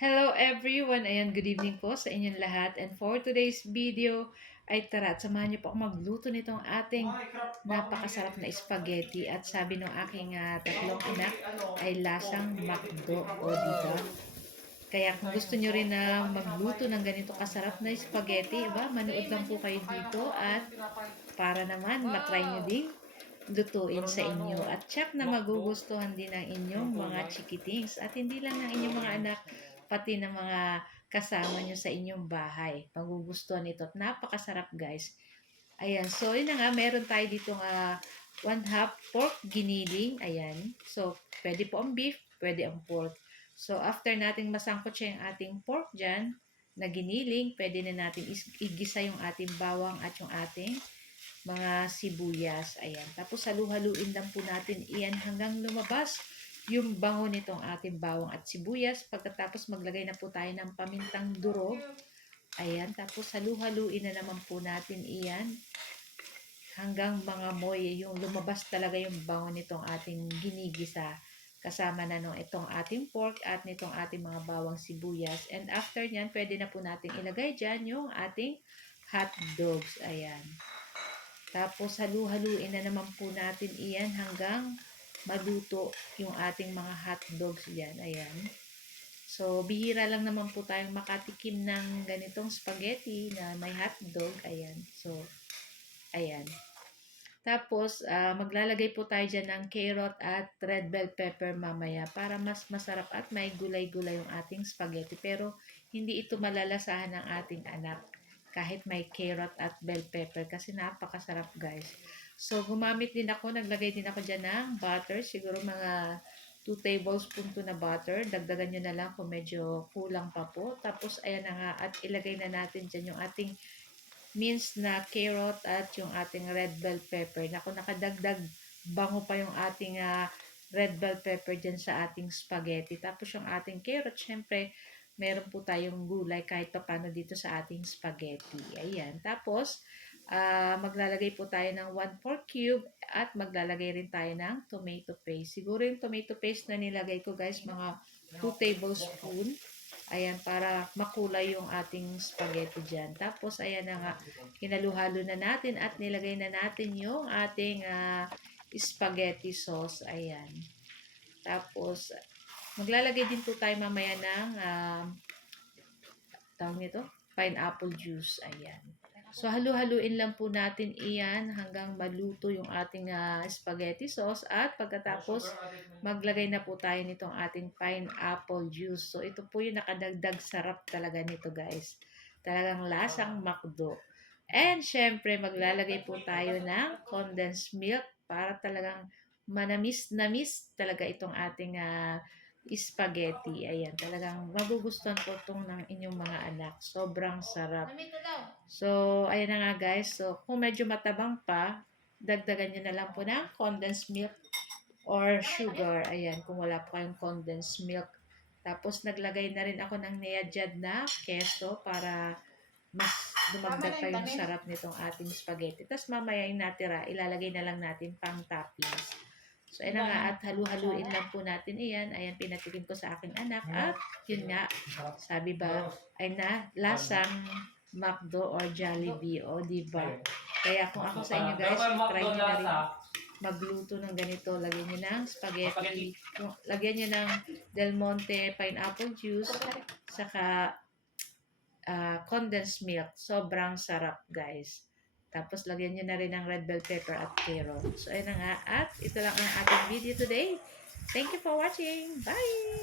Hello everyone! Ayan, good evening po sa inyong lahat. And for today's video ay tara, samahan niyo po ako magluto nitong ating napakasarap na spaghetti. At sabi ng aking tatlong anak ay lasang McDo. O diba? Kaya kung gusto niyo rin na magluto ng ganito kasarap na spaghetti, manood lang po kayo dito at para naman matry niyo din lutuin sa inyo. At check na magugustuhan din ng inyong mga chikitings. At hindi lang ng inyong mga anak, pati ng mga kasama nyo sa inyong bahay. Magugustuhan ito. At napakasarap guys. Ayan. So, yun na nga. Meron tayo dito 1/2 pork giniling. Ayan. So, pwede po ang beef, pwede ang pork. So, after nating masangkot siya yung ating pork dyan, na giniling, pwede na natin igisa yung ating bawang at yung ating mga sibuyas. Ayan. Tapos halu-haluin lang po natin iyan hanggang lumabas yung bango nitong ating bawang at sibuyas. Pagkatapos maglagay na po tayo ng pamintang durog. Ayan. Tapos halu-haluin na naman po natin iyan hanggang mga moy. Yung lumabas talaga yung bango nitong ating ginigisa. Kasama na nung itong ating pork at nitong ating mga bawang sibuyas. And after nyan, pwede na po natin ilagay dyan yung ating hot dogs. Ayan. Tapos halu-haluin na naman po natin iyan hanggang maluto yung ating mga hot dogs yan. Ayan. So, bihira lang naman po tayong makatikim ng ganitong spaghetti na may hot dog. Ayan. So, ayan. Tapos, maglalagay po tayo dyan ng carrot at red bell pepper mamaya para mas masarap at may gulay-gulay yung ating spaghetti. Pero, hindi ito malalasahan ng ating anak kahit may carrot at bell pepper kasi napakasarap guys. So, gumamit din ako, naglagay din ako dyan ng butter. Siguro mga 2 tablespoon to na butter. Dagdagan nyo na lang kung medyo kulang pa po. Tapos, ayan na nga, at ilagay na natin dyan yung ating minced na carrot at yung ating red bell pepper. Naku, nakadagdag bango pa yung ating red bell pepper dyan sa ating spaghetti. Tapos yung ating carrot, syempre, meron po tayong gulay kahit pa paano dito sa ating spaghetti. Ayan. Tapos, maglalagay po tayo ng 1/4 cube at maglalagay rin tayo ng tomato paste. Siguro yung tomato paste na nilagay ko guys, mga 2 tablespoon. Ayan, para makulay yung ating spaghetti dyan. Tapos, ayan na nga, hinaluhalo na natin at nilagay na natin yung ating spaghetti sauce. Ayan. Tapos, maglalagay din po tayo mamaya ng tawag nito, pineapple juice. Ayan. So, halu-haluin lang po natin iyan hanggang maluto yung ating spaghetti sauce. At pagkatapos, maglagay na po tayo nitong ating pineapple juice. So, ito po yung nakadagdag sarap talaga nito guys. Talagang lasang McDo. And syempre, maglalagay po tayo ng condensed milk para talagang manamis-namis talaga itong ating spaghetti. Ayan, talagang magugustuhan po itong ng inyong mga anak. Sobrang sarap. So, ayan na nga guys. So, kung medyo matabang pa, dagdagan nyo na lang po ng condensed milk or sugar. Ayan, kung wala po kayong condensed milk. Tapos, naglagay na rin ako ng niyadjad na keso para mas dumagdag pa yung sarap nitong ating spaghetti. Tapos, mamaya yung natira, ilalagay na lang natin pang toppings. So, ayan na nga, at halu-haluin lang po natin iyan. Ayan, pinatikim ko sa aking anak. At, yun nga, sabi ba, ay na, lasang McDo or Jollibee. O, diba? Kaya kung ako sa inyo guys, try nyo na rin magluto ng ganito. Lagyan nyo ng spaghetti. Lagyan nyo ng Del Monte pineapple juice. Saka, condensed milk. Sobrang sarap guys. Tapos, lagyan nyo na rin ng red bell pepper at carrot. So, ayun na nga. At ito lang ang ating video today. Thank you for watching. Bye!